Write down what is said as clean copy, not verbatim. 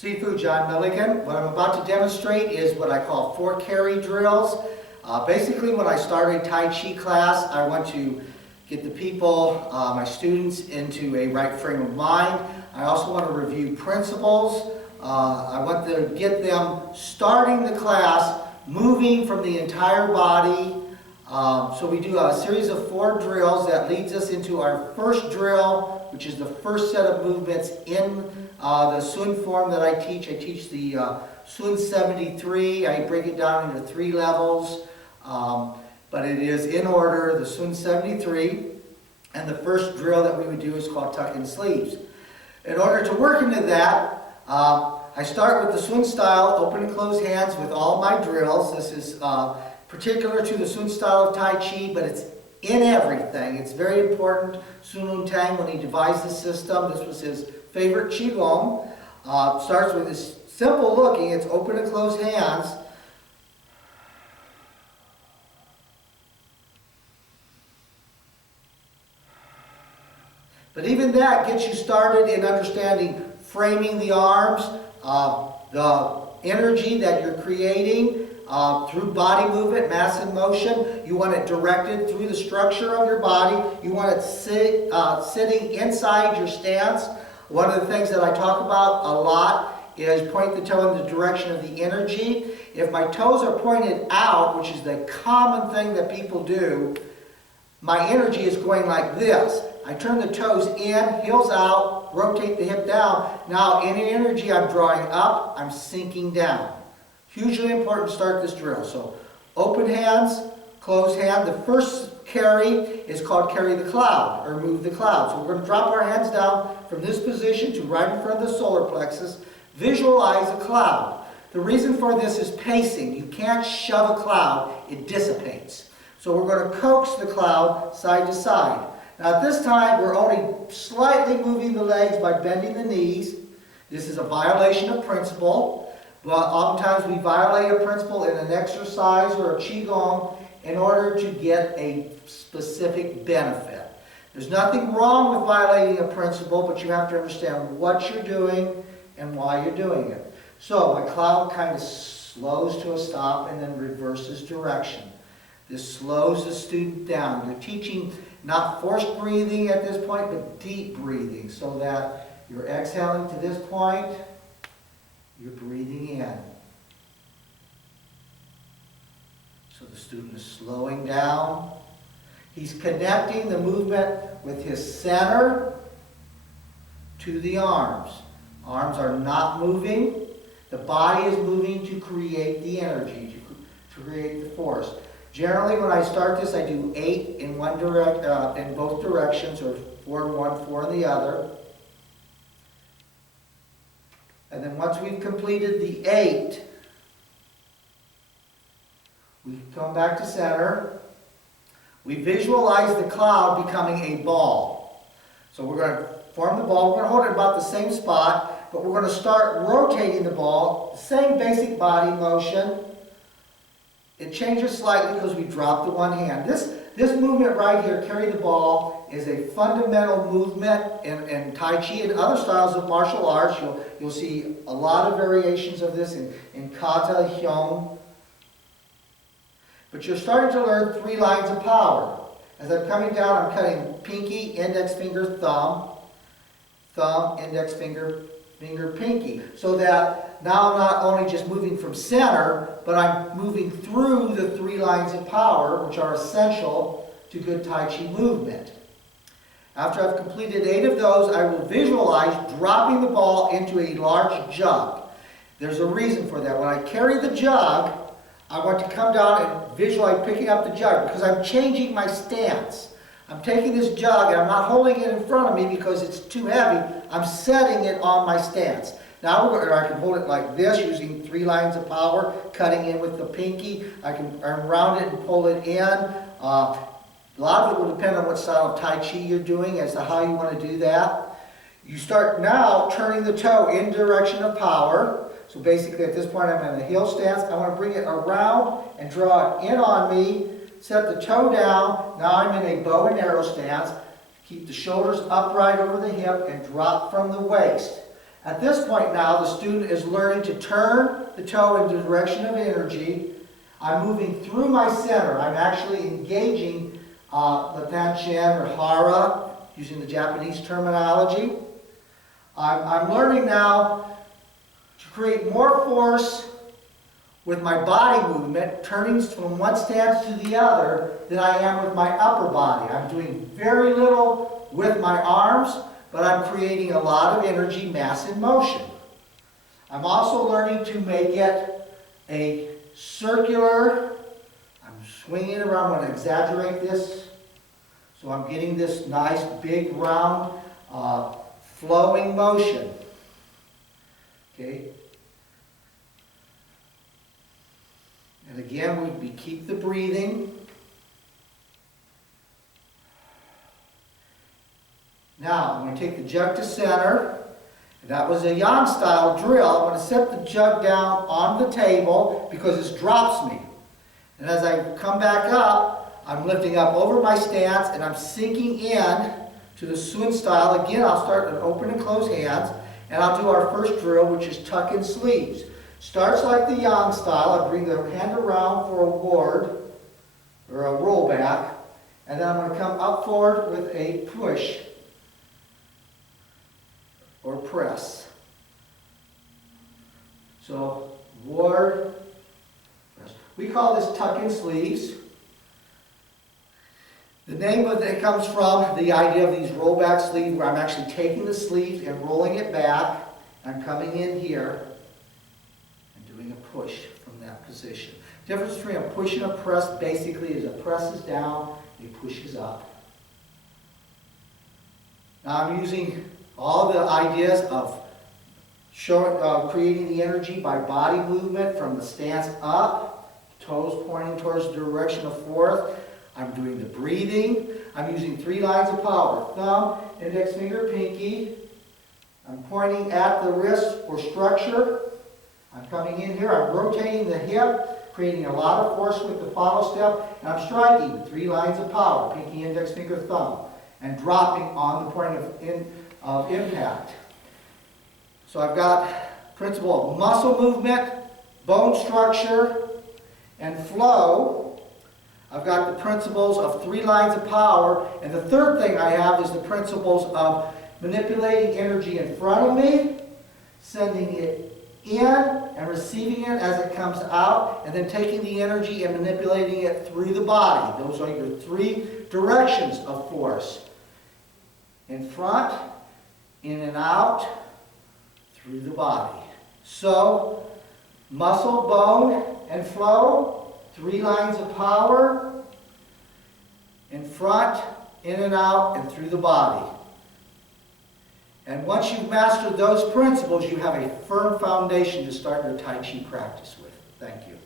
Sifu Milligan. What I'm about to demonstrate is what I call 4 carry drills. Basically, when I start a Tai Chi class, I want to get the people, my students, into a right frame of mind. I also want to review principles. I want to get them starting the class, moving from the entire body. So we do a series of 4 drills that leads us into our first drill, which is the first set of movements in the Sun form that I teach. I teach the Sun 73. I break it down into 3 levels, but it is in order, the Sun 73. And the first drill that we would do is called tuck in sleeves. In order to work into that, I start with the Sun style, open and close hands with all my drills. This is particular to the Sun style of Tai Chi, but it's in everything. It's very important. Sun Lun Tang, when he devised the system, this was his favorite Qigong. Starts with this simple looking, it's open and close hands. But even that gets you started in understanding framing the arms, the energy that you're creating through body movement, mass and motion. You want it directed through the structure of your body. You want it sitting inside your stance. One of the things that I talk about a lot is point the toe in the direction of the energy. If my toes are pointed out, which is the common thing that people do, my energy is going like this. I turn the toes in, heels out, rotate the hip down. Now, any energy I'm drawing up, I'm sinking down. Hugely important to start this drill. So, open hands, close hand. The first carry is called carry the cloud, or move the cloud. So we're going to drop our hands down from this position to right in front of the solar plexus. Visualize a cloud. The reason for this is pacing. You can't shove a cloud, it dissipates. So we're going to coax the cloud side to side. Now at this time, we're only slightly moving the legs by bending the knees. This is a violation of principle. But oftentimes we violate a principle in an exercise or a Qigong in order to get a specific benefit. There's nothing wrong with violating a principle, but you have to understand what you're doing and why you're doing it. So my cloud kind of slows to a stop and then reverses direction. This slows the student down. You're teaching not forced breathing at this point, but deep breathing, so that you're exhaling to this point, you're breathing in. So the student is slowing down. He's connecting the movement with his center to the arms. Arms are not moving. The body is moving to create the energy, to create the force. Generally, when I start this, I do 8 in in both directions, or 4 in one, 4 in the other. And then once we've completed the 8, we come back to center. We visualize the cloud becoming a ball. So we're going to form the ball. We're going to hold it about the same spot, but we're going to start rotating the ball. Same basic body motion. It changes slightly because we drop the one hand. This movement right here, carry the ball, is a fundamental movement in Tai Chi and other styles of martial arts. You'll see a lot of variations of this in Kata, Hyung. But you're starting to learn 3 lines of power. As I'm coming down, I'm cutting pinky, index finger, thumb, thumb, index finger, finger, pinky. So that now I'm not only just moving from center, but I'm moving through the 3 lines of power, which are essential to good Tai Chi movement. After I've completed 8 of those, I will visualize dropping the ball into a large jug. There's a reason for that. When I carry the jug, I want to come down and visualize picking up the jug because I'm changing my stance. I'm taking this jug and I'm not holding it in front of me because it's too heavy. I'm setting it on my stance. Now I can hold it like this using 3 lines of power, cutting in with the pinky. I can round it and pull it in. A lot of it will depend on what style of Tai Chi you're doing as to how you want to do that. You start now turning the toe in direction of power. So basically at this point I'm in a heel stance. I want to bring it around and draw it in on me. Set the toe down. Now I'm in a bow and arrow stance. Keep the shoulders upright over the hip and drop from the waist. At this point now, the student is learning to turn the toe in the direction of energy. I'm moving through my center. I'm actually engaging the Tanshin or Hara, using the Japanese terminology. I'm learning now to create more force with my body movement, turning from one stance to the other, than I am with my upper body. I'm doing very little with my arms, but I'm creating a lot of energy, mass, and motion. I'm also learning to make it a circular, I'm swinging it around. I'm going to exaggerate this, so I'm getting this nice, big, round, flowing motion. Okay? And again, we keep the breathing. Now, I'm going to take the jug to center. That was a yang style drill. I'm going to set the jug down on the table because this drops me. And as I come back up, I'm lifting up over my stance and I'm sinking in to the Sun style. Again, I'll start with open and close hands, and I'll do our first drill, which is tuck in sleeves. Starts like the yang style. I bring the hand around for a ward or a roll back, and then I'm going to come up forward with a push or press. So, ward, press. We call this tuck in sleeves. The name of it comes from the idea of these rollback sleeves, where I'm actually taking the sleeves and rolling it back. I'm coming in here and doing a push from that position. The difference between a push and a press basically is a press is down, a push is up. Now I'm using all the ideas of creating the energy by body movement from the stance up, toes pointing towards the direction of forth. I'm doing the breathing. I'm using 3 lines of power. Thumb, index finger, pinky. I'm pointing at the wrist for structure. I'm coming in here. I'm rotating the hip, creating a lot of force with the follow step. And I'm striking 3 lines of power. Pinky, index finger, thumb. And dropping on the point of impact. So I've got principle of muscle movement, bone structure, and flow. I've got the principles of 3 lines of power, and the third thing I have is the principles of manipulating energy in front of me, sending it in and receiving it as it comes out, and then taking the energy and manipulating it through the body. Those are your 3 directions of force. In front, in and out, through the body. So, muscle, bone, and flow. 3 lines of power, in front, in and out, and through the body. And once you've mastered those principles, you have a firm foundation to start your Tai Chi practice with. Thank you.